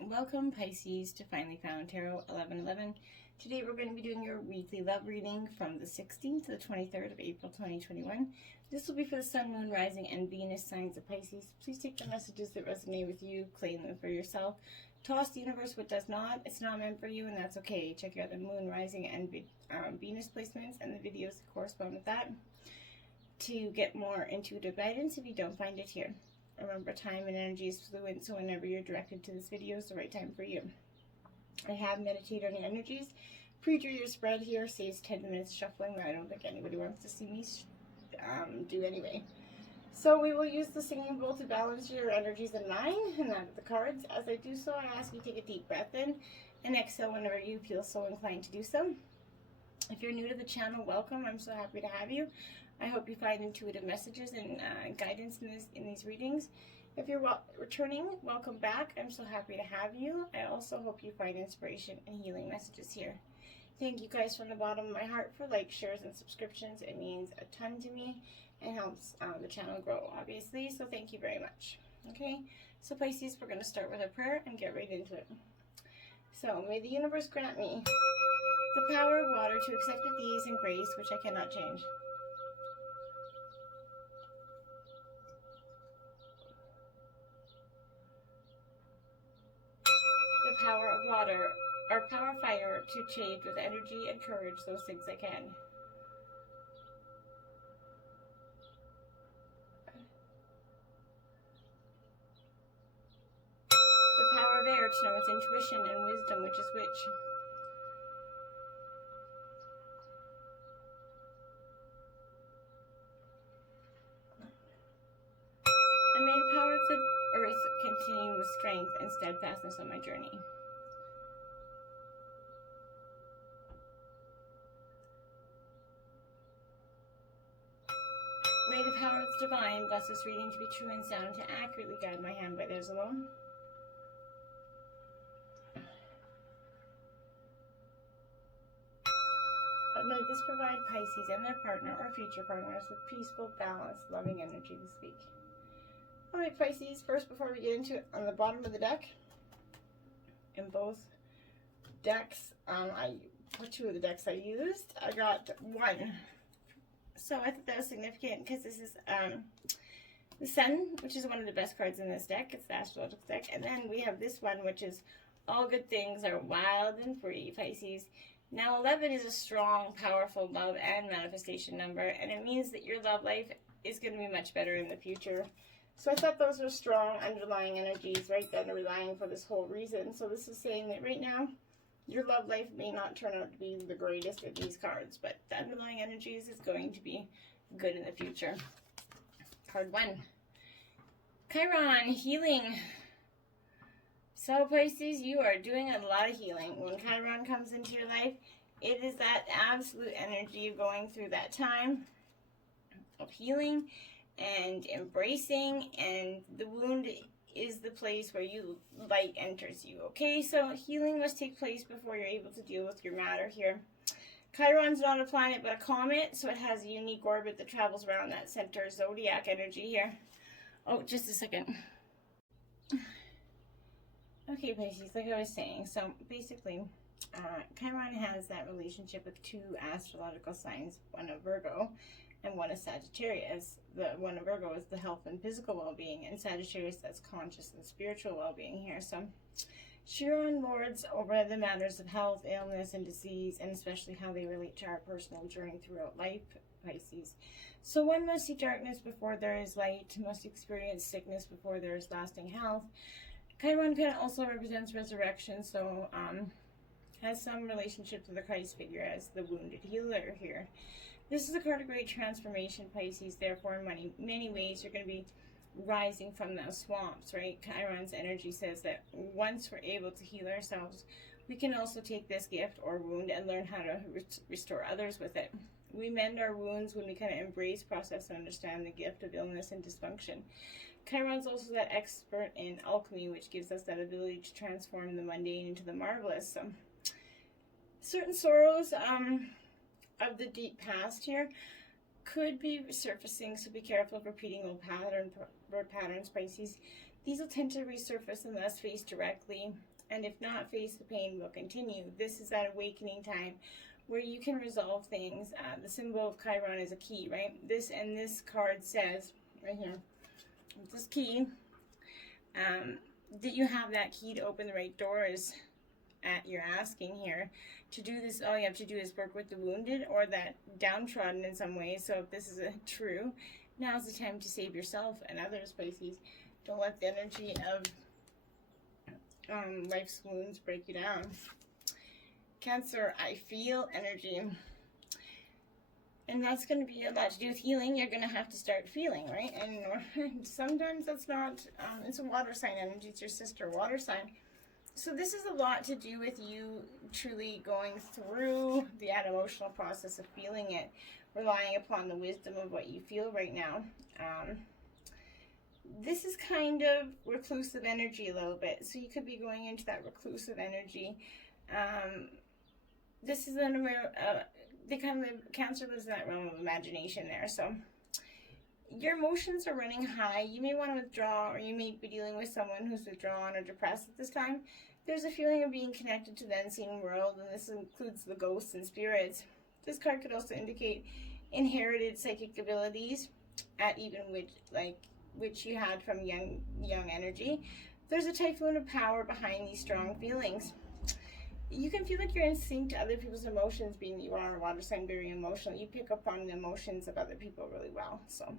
Welcome, Pisces, to Finally Found Tarot 1111. Today we're going to be doing your weekly love reading from the 16th to the 23rd of April 2021. This will be for the Sun, Moon, Rising, and Venus signs of Pisces. Please take the messages that resonate with you, claim them for yourself. Toss the universe what does not. It's not meant for you, and that's okay. Check out the Moon, Rising, and Venus placements and the videos that correspond with that to get more intuitive guidance if you don't find it here. Remember, time and energy is fluid, so whenever you're directed to this video is the right time for you. I have meditated on your energies. Pre-drew your spread here, saves 10 minutes shuffling that I don't think anybody wants to see me do anyway. So we will use the singing bowl to balance your energies in mine and that of the cards. As I do so, I ask you to take a deep breath in and exhale whenever you feel so inclined to do so. If you're new to the channel, welcome. I'm so happy to have you. I hope you find intuitive messages and guidance in these readings. If you're returning, welcome back. I'm so happy to have you. I also hope you find inspiration and healing messages here. Thank you guys from the bottom of my heart for likes, shares, and subscriptions. It means a ton to me and helps the channel grow, obviously. So thank you very much. Okay, so Pisces, we're going to start with a prayer and get right into it. So may the universe grant me the power of water to accept with ease and grace, which I cannot change. Power of water, or power of fire, to change with energy and courage those things I can. The power of air to know its intuition and wisdom, which is which. And may the power of the earth continue with strength and steadfastness on my journey. May the power of the divine bless this reading to be true and sound, to accurately guide my hand by theirs alone. May this provide Pisces and their partner or future partners with peaceful, balanced, loving energy this week. Alright, Pisces, first before we get into it, on the bottom of the deck, in both decks, for two of the decks I used, I got one. So I thought that was significant because this is the Sun, which is one of the best cards in this deck. It's the astrological deck. And then we have this one, which is all good things are wild and free, Pisces. Now 11 is a strong, powerful love and manifestation number, and it means that your love life is going to be much better in the future. So I thought those were strong underlying energies right then relying for this whole reason. So this is saying that right now, your love life may not turn out to be the greatest of these cards, but the underlying energies is going to be good in the future. Card 1. Chiron, healing. So Pisces, you are doing a lot of healing. When Chiron comes into your life, it is that absolute energy of going through that time of healing and embracing, and the wound is the place where light enters you. Okay, so healing must take place before you're able to deal with your matter here. Chiron's not a planet but a comet, so it has a unique orbit that travels around that center zodiac energy here. Oh, just a second. Okay, Pisces, like I was saying, so basically, Chiron has that relationship with two astrological signs, one of Virgo and one is Sagittarius. The one of Virgo is the health and physical well-being, and Sagittarius, that's conscious and spiritual well-being here. So Chiron lords over the matters of health, illness, and disease, and especially how they relate to our personal journey throughout life, Pisces. So one must see darkness before there is light, must experience sickness before there is lasting health. Chiron kind of also represents resurrection, so has some relationship to the Christ figure as the wounded healer here. This is a card of great transformation, Pisces. Therefore, in many ways, you're going to be rising from those swamps, right? Chiron's energy says that once we're able to heal ourselves, we can also take this gift or wound and learn how to restore others with it. We mend our wounds when we kind of embrace, process, and understand the gift of illness and dysfunction. Chiron's also that expert in alchemy, which gives us that ability to transform the mundane into the marvelous. So, certain sorrows of the deep past here could be surfacing, so be careful of repeating old patterns, Pisces. these will tend to resurface unless faced directly, and if not faced, the pain will continue. This is that awakening time where you can resolve things. The symbol of Chiron is a key, right? This card says, right here, this key, that you have that key to open the right doors. You're asking here to do this. All you have to do is work with the wounded or that downtrodden in some way. So if this is true, now's the time to save yourself and others, Pisces. Don't let the energy of life's wounds break you down. Cancer, I feel energy. And that's going to be a lot to do with healing. You're going to have to start feeling, right? And sometimes that's not, it's a water sign energy. It's your sister water sign. So this is a lot to do with you truly going through that emotional process of feeling it, relying upon the wisdom of what you feel right now. This is kind of reclusive energy a little bit. So you could be going into that reclusive energy. This is Cancer lives in that realm of imagination there. So your emotions are running high. You may want to withdraw, or you may be dealing with someone who's withdrawn or depressed at this time. There's a feeling of being connected to the unseen world, and this includes the ghosts and spirits. This card could also indicate inherited psychic abilities, at even which you had from young energy. There's a typhoon of power behind these strong feelings. You can feel like you're in sync to other people's emotions, being that you are a water sign, very emotional. You pick up on the emotions of other people really well. So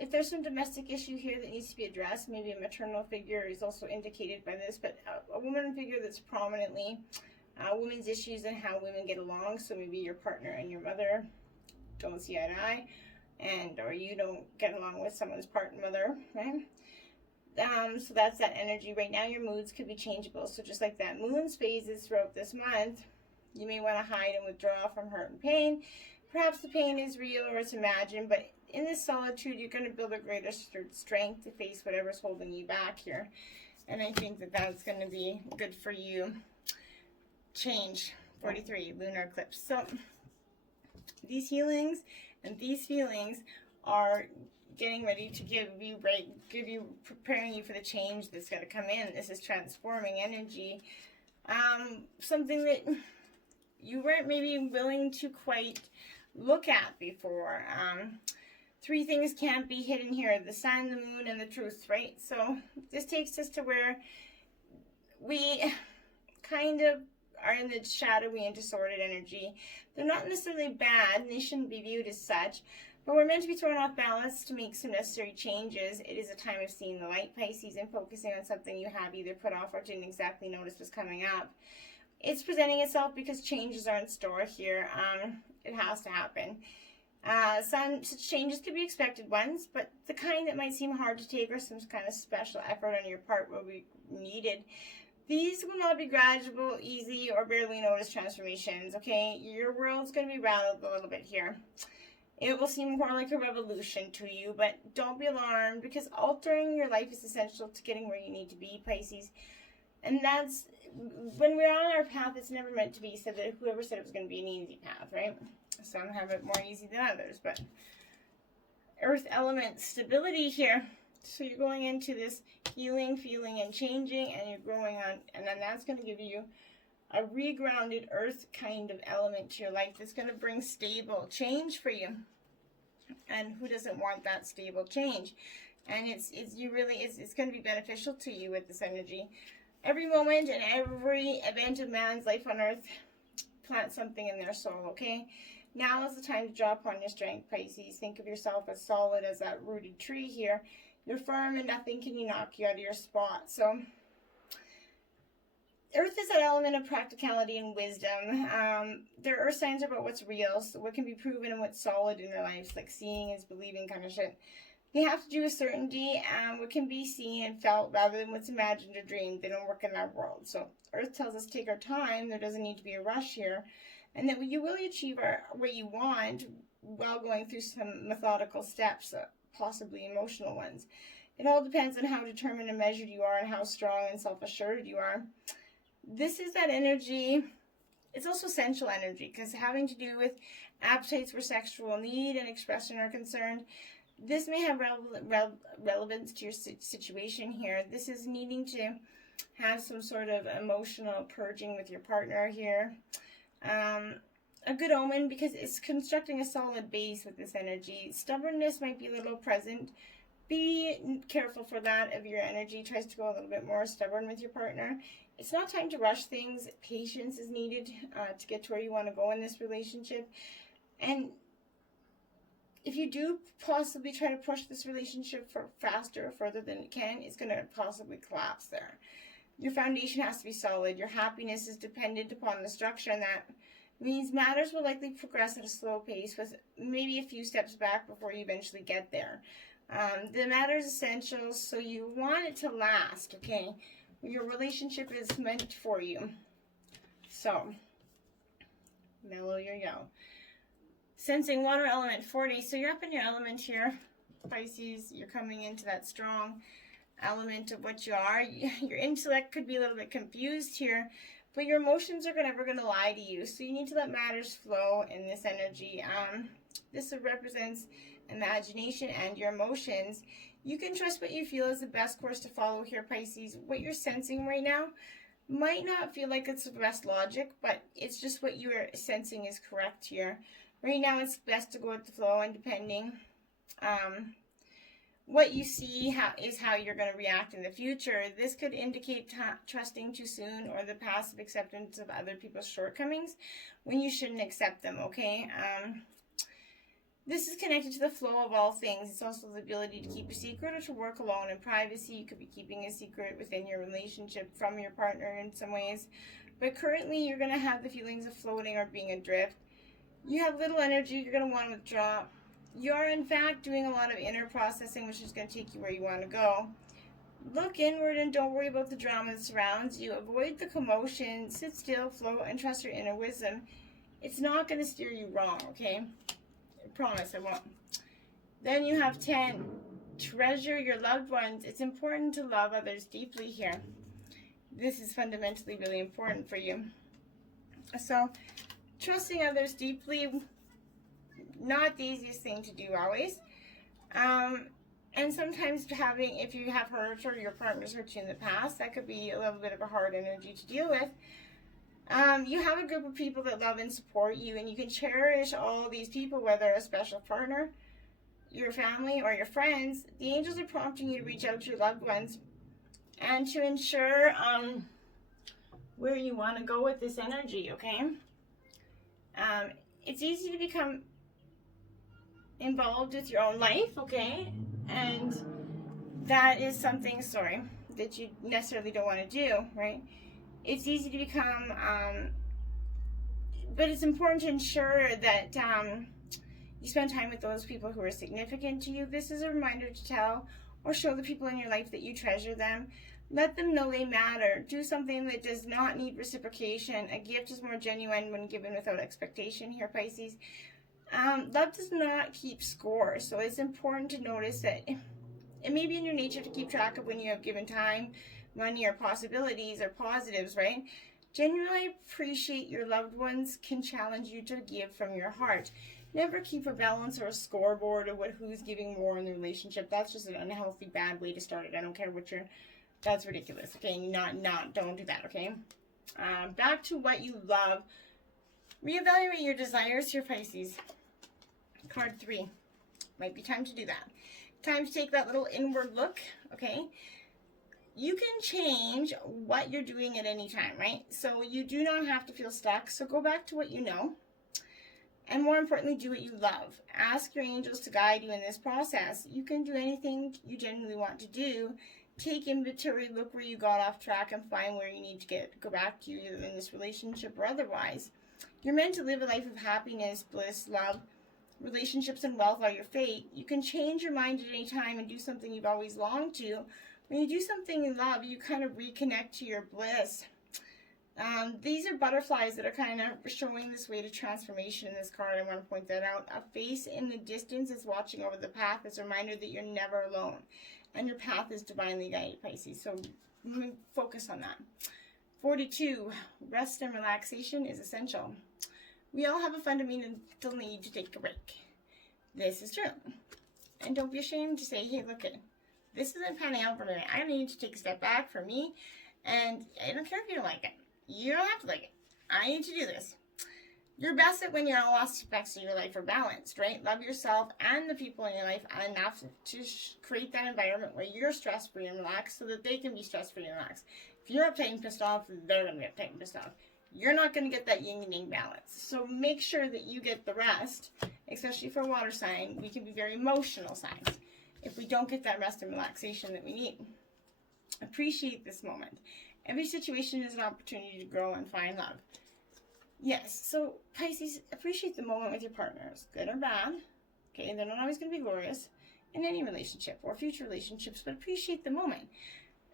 if there's some domestic issue here that needs to be addressed, maybe a maternal figure is also indicated by this, but a woman figure that's prominently women's issues and how women get along. So maybe your partner and your mother don't see eye to eye, or you don't get along with someone's partner, mother, right? So that's that energy. Right now your moods could be changeable. So just like that moon's phases throughout this month, you may want to hide and withdraw from hurt and pain. Perhaps the pain is real or it's imagined, but in this solitude, you're going to build a greater strength to face whatever's holding you back here. And I think that that's going to be good for you. Change 43, lunar eclipse. So these healings and these feelings are getting ready to preparing you for the change that's going to come in. This is transforming energy. Something that you weren't maybe willing to quite look at before. 3 things can't be hidden here: the sun, the moon, and the truth, right? So this takes us to where we kind of are in the shadowy and disordered energy. They're not necessarily bad, and they shouldn't be viewed as such, but we're meant to be thrown off balance to make some necessary changes. It is a time of seeing the light, Pisces, and focusing on something you have either put off or didn't exactly notice was coming up. It's presenting itself because changes are in store here. It has to happen. Some such changes could be expected ones, but the kind that might seem hard to take or some kind of special effort on your part will be needed. These will not be gradual, easy, or barely noticed transformations, okay? Your world's going to be rattled a little bit here. It will seem more like a revolution to you, but don't be alarmed, because altering your life is essential to getting where you need to be, Pisces. And that's, when we're on our path, it's never meant to be. Said that whoever said it was going to be an easy path, right? Some have it more easy than others, but earth element stability here. So you're going into this healing, feeling, and changing, and you're growing on, and then that's going to give you a regrounded earth kind of element to your life that's going to bring stable change for you. And who doesn't want that stable change? And it's going to be beneficial to you with this energy. Every moment and every event of man's life on earth, plant something in their soul, okay? Now is the time to draw upon your strength, Pisces. Think of yourself as solid as that rooted tree here. You're firm and nothing can knock you out of your spot. So Earth is an element of practicality and wisdom. Their earth signs are about what's real, so what can be proven and what's solid in their lives, like seeing is believing kind of shit. They have to do with certainty and what can be seen and felt rather than what's imagined or dreamed. They don't work in that world. So Earth tells us to take our time. There doesn't need to be a rush here. And that you will achieve what you want while going through some methodical steps, possibly emotional ones. It all depends on how determined and measured you are and how strong and self-assured you are. This is that energy. It's also sensual energy because having to do with appetites for sexual need and expression are concerned. This may have relevance to your situation here. This is needing to have some sort of emotional purging with your partner here. A good omen because it's constructing a solid base with this energy. Stubbornness might be a little present. Be careful for that if your energy tries to go a little bit more stubborn with your partner. It's not time to rush things. Patience is needed to get to where you want to go in this relationship. And if you do possibly try to push this relationship for faster or further than it can, it's going to possibly collapse there. Your foundation has to be solid. Your happiness is dependent upon the structure, and that means matters will likely progress at a slow pace with maybe a few steps back before you eventually get there. The matter is essential, so you want it to last, okay? Your relationship is meant for you. So, mellow your yo. Sensing water element 40. So you're up in your element here, Pisces. You're coming into that strong element of what you are. Your intellect could be a little bit confused here, but your emotions are never going to lie to you. So you need to let matters flow in this energy. This represents imagination and your emotions. You can trust what you feel is the best course to follow here, Pisces. What you're sensing right now might not feel like it's the best logic, but it's just what you are sensing is correct here. Right now, it's best to go with the flow, and depending what you see is how you're going to react in the future. This could indicate trusting too soon or the passive acceptance of other people's shortcomings when you shouldn't accept them, okay? This is connected to the flow of all things. It's also the ability to keep a secret or to work alone in privacy. You could be keeping a secret within your relationship from your partner in some ways. But currently, you're going to have the feelings of floating or being adrift. You have little energy. You're going to want to withdraw. You're, in fact, doing a lot of inner processing, which is going to take you where you want to go. Look inward and don't worry about the drama that surrounds you. Avoid the commotion. Sit still, float, and trust your inner wisdom. It's not going to steer you wrong, okay? I promise I won't. Then you have 10. Treasure your loved ones. It's important to love others deeply here. This is fundamentally really important for you. So, trusting others deeply, not the easiest thing to do always. And sometimes if you have hurt or your partner's hurt you in the past, that could be a little bit of a hard energy to deal with. You have a group of people that love and support you, and you can cherish all these people, whether a special partner, your family, or your friends. The angels are prompting you to reach out to your loved ones and to ensure where you want to go with this energy, okay? It's easy to become involved with your own life, okay? And that is something, that you necessarily don't want to do, right? It's easy to become, but it's important to ensure that you spend time with those people who are significant to you. This is a reminder to tell or show the people in your life that you treasure them. Let them know they matter. Do something that does not need reciprocation. A gift is more genuine when given without expectation here, Pisces. Love does not keep score, so it's important to notice that it may be in your nature to keep track of when you have given time, money, or possibilities or positives, right? Genuinely appreciate your loved ones can challenge you to give from your heart. Never keep a balance or a scoreboard of who's giving more in the relationship. That's just an unhealthy, bad way to start it. I don't care what that's ridiculous, okay? Don't do that, okay? Back to what you love. Reevaluate your desires here, Pisces. Card 3. Might be time to do that. Time to take that little inward look, okay? You can change what you're doing at any time, right? So you do not have to feel stuck. So go back to what you know. And more importantly, do what you love. Ask your angels to guide you in this process. You can do anything you genuinely want to do. Take inventory, look where you got off track, and find where you need to go back to, either in this relationship or otherwise. You're meant to live a life of happiness, bliss, love. Relationships and wealth are your fate. You can change your mind at any time and do something you've always longed to. When you do something you love, you kind of reconnect to your bliss. These are butterflies that are kind of showing this way to transformation in this card. I want to point that out. A face in the distance is watching over the path. It's a reminder that you're never alone. And your path is divinely guided, Pisces. So focus on that. 42. Rest and relaxation is essential. We all have a fundamental need to take a break. This is true. And don't be ashamed to say, hey, look, this isn't panning out for me. I need to take a step back for me. And I don't care if you don't like it. You don't have to like it. I need to do this. You're best at when all aspects of your life are balanced, right? Love yourself and the people in your life enough to create that environment where you're stress-free and relaxed so that they can be stress-free and relaxed. If you're uptight and pissed off, they're going to be uptight and pissed off. You're not going to get that yin and yang balance. So make sure that you get the rest, especially for a water sign. We can be very emotional signs if we don't get that rest and relaxation that we need. Appreciate this moment. Every situation is an opportunity to grow and find love. Yes, so Pisces, appreciate the moment with your partners, good or bad. Okay, they're not always going to be glorious in any relationship or future relationships, but appreciate the moment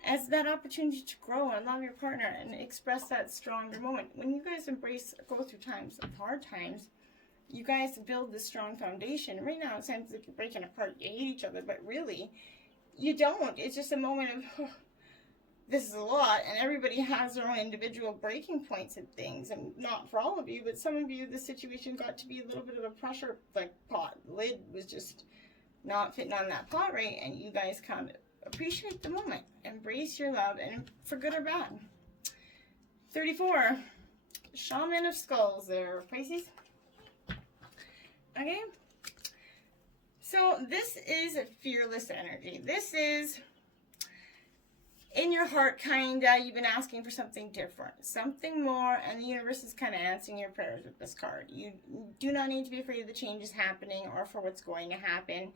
as that opportunity to grow and love your partner and express that stronger moment. When you guys go through times of hard times, you guys build this strong foundation. Right now, it sounds like you're breaking apart. You hate each other, but really, you don't. It's just a moment of, this is a lot, and everybody has their own individual breaking points and things, and not for all of you, but some of you, the situation got to be a little bit of a pressure, like pot. The lid was just not fitting on that pot right, and you guys kind of appreciate the moment. Embrace your love, and for good or bad. 34. Shaman of Skulls there, Pisces. Okay. So this is a fearless energy. This is in your heart, you've been asking for something different, something more, and the universe is kind of answering your prayers with this card. You do not need to be afraid of the changes happening or for what's going to happen.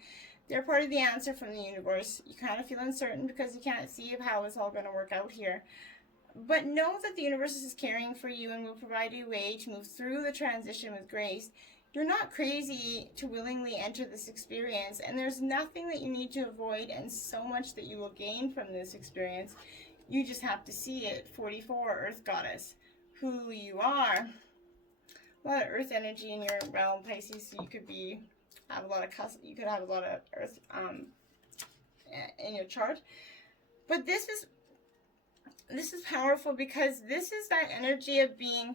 They're part of the answer from the universe. You kind of feel uncertain because you can't see how it's all going to work out here. But know that the universe is caring for you and will provide you a way to move through the transition with grace. You're not crazy to willingly enter this experience, and there's nothing that you need to avoid and so much that you will gain from this experience. You just have to see it. 44, Earth Goddess, who you are. A lot of Earth energy in your realm, Pisces, so you could have a lot of Earth in your chart. But this is powerful because this is that energy of being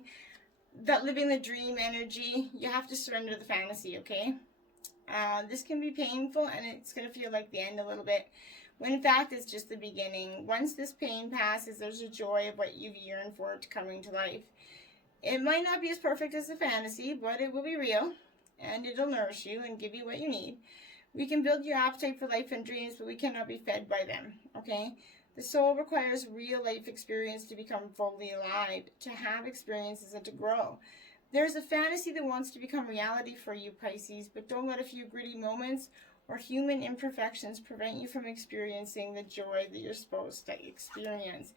that living the dream energy. You have to surrender the fantasy, okay? This can be painful, and it's going to feel like the end a little bit, when in fact it's just the beginning. Once this pain passes, there's a joy of what you've yearned for to coming to life. It might not be as perfect as the fantasy, but it will be real, and it'll nourish you and give you what you need. We can build your appetite for life and dreams, but we cannot be fed by them, okay? The soul requires real life experience to become fully alive, to have experiences and to grow. There's a fantasy that wants to become reality for you, Pisces, but don't let a few gritty moments or human imperfections prevent you from experiencing the joy that you're supposed to experience.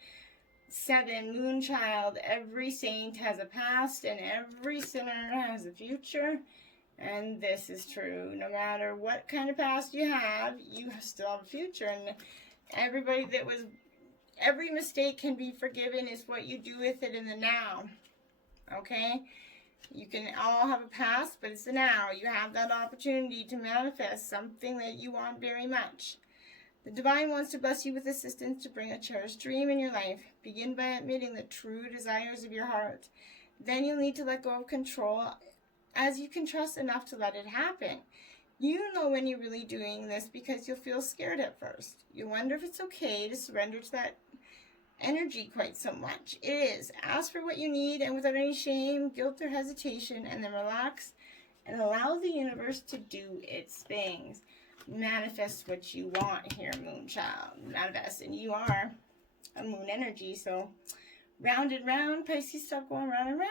7, Moonchild, every saint has a past and every sinner has a future. And this is true. No matter what kind of past you have, you still have a future. And every mistake can be forgiven. It's what you do with it in the now. Okay? You can all have a past, but it's the now. You have that opportunity to manifest something that you want very much. The divine wants to bless you with assistance to bring a cherished dream in your life. Begin by admitting the true desires of your heart. Then you'll need to let go of control, as you can trust enough to let it happen. You know when you're really doing this because you'll feel scared at first. You wonder if it's okay to surrender to that energy quite so much. It is. Ask for what you need, and without any shame, guilt, or hesitation, and then relax and allow the universe to do its things. Manifest what you want here, Moonchild. Manifest. And you are a moon energy, so round and round, Pisces, stop going round and round.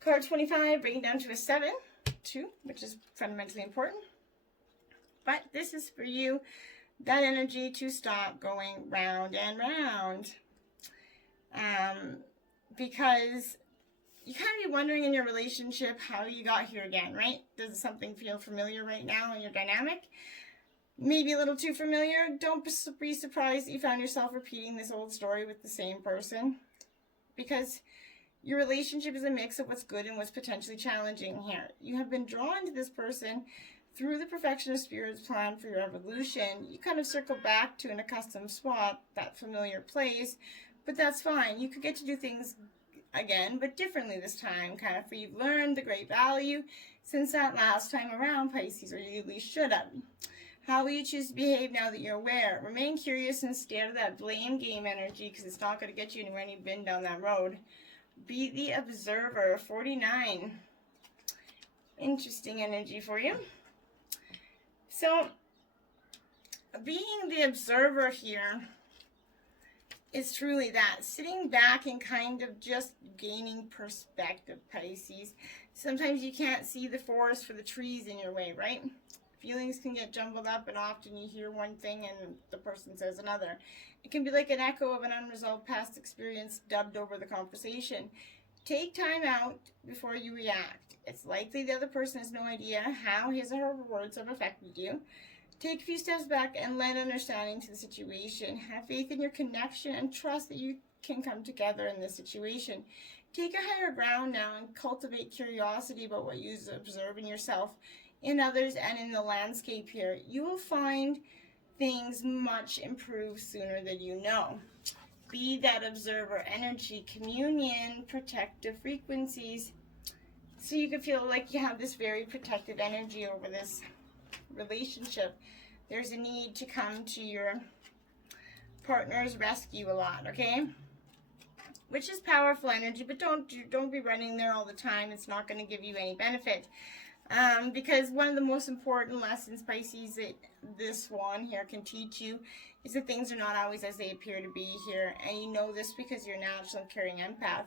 Card 25, breaking down to a 7, 2, which is fundamentally important. But this is for you, that energy to stop going round and round. Because you kind of be wondering in your relationship how you got here again, right? Does something feel familiar right now in your dynamic? Maybe a little too familiar. Don't be surprised that you found yourself repeating this old story with the same person. Because your relationship is a mix of what's good and what's potentially challenging here. You have been drawn to this person through the perfection of Spirit's plan for your evolution. You kind of circle back to an accustomed spot, that familiar place, but that's fine. You could get to do things again, but differently this time, kind of, for you've learned the great value since that last time around, Pisces, or you at least should have. How will you choose to behave now that you're aware? Remain curious and stay out of that blame game energy, because it's not going to get you anywhere, and you've been down that road. Be the observer. 49. Interesting energy for you. So, being the observer here is truly that. Sitting back and kind of just gaining perspective, Pisces. Sometimes you can't see the forest for the trees in your way, right? Feelings can get jumbled up, and often you hear one thing and the person says another. It can be like an echo of an unresolved past experience dubbed over the conversation. Take time out before you react. It's likely the other person has no idea how his or her words have affected you. Take a few steps back and lend understanding to the situation. Have faith in your connection and trust that you can come together in this situation. Take a higher ground now and cultivate curiosity about what you observe in yourself, in others, and in the landscape here. You will find things much improved sooner than you know. Be that observer energy, communion, protective frequencies, so you can feel like you have this very protective energy over this relationship. There's a need to come to your partner's rescue a lot, okay? Which is powerful energy, but don't be running there all the time. It's not going to give you any benefit. Because one of the most important lessons, Pisces, that this swan here can teach you is that things are not always as they appear to be here. And you know this because you're a natural caring empath.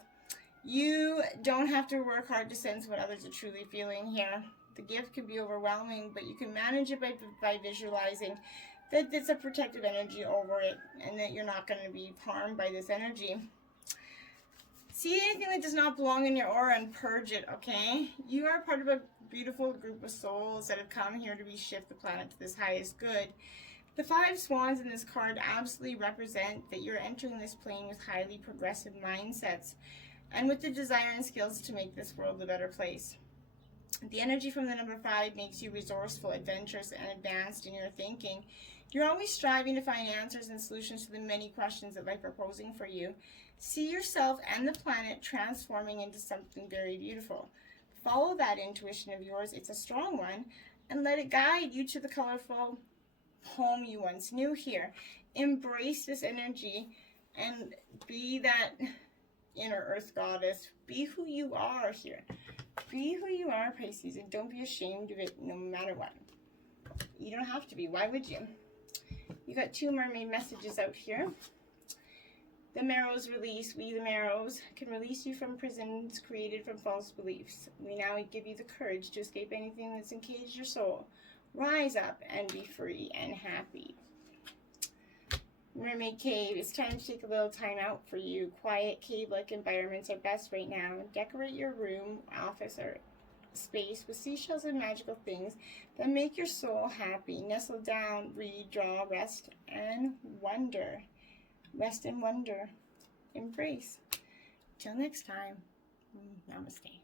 You don't have to work hard to sense what others are truly feeling here. The gift can be overwhelming, but you can manage it by visualizing that it's a protective energy over it and that you're not going to be harmed by this energy. See anything that does not belong in your aura and purge it, okay? You are part of a beautiful group of souls that have come here to reshift the planet to this highest good. The 5 swans in this card absolutely represent that you're entering this plane with highly progressive mindsets and with the desire and skills to make this world a better place. The energy from the number 5 makes you resourceful, adventurous, and advanced in your thinking. You're always striving to find answers and solutions to the many questions that life are posing for you. See yourself and the planet transforming into something very beautiful. Follow that intuition of yours, it's a strong one, and let it guide you to the colorful home you once knew here. Embrace this energy and be that inner earth goddess. Be who you are here. Be who you are, Pisces, and don't be ashamed of it no matter what. You don't have to be. Why would you? You got 2 mermaid messages out here. The Marrows release. We, the Marrows, can release you from prisons created from false beliefs. We now give you the courage to escape anything that's encaged your soul. Rise up and be free and happy. Mermaid Cave. It's time to take a little time out for you. Quiet cave-like environments are best right now. Decorate your room, office, or space with seashells and magical things that make your soul happy. Nestle down, read, draw, rest, and wonder. Rest and wonder. Embrace. Till next time, namaste.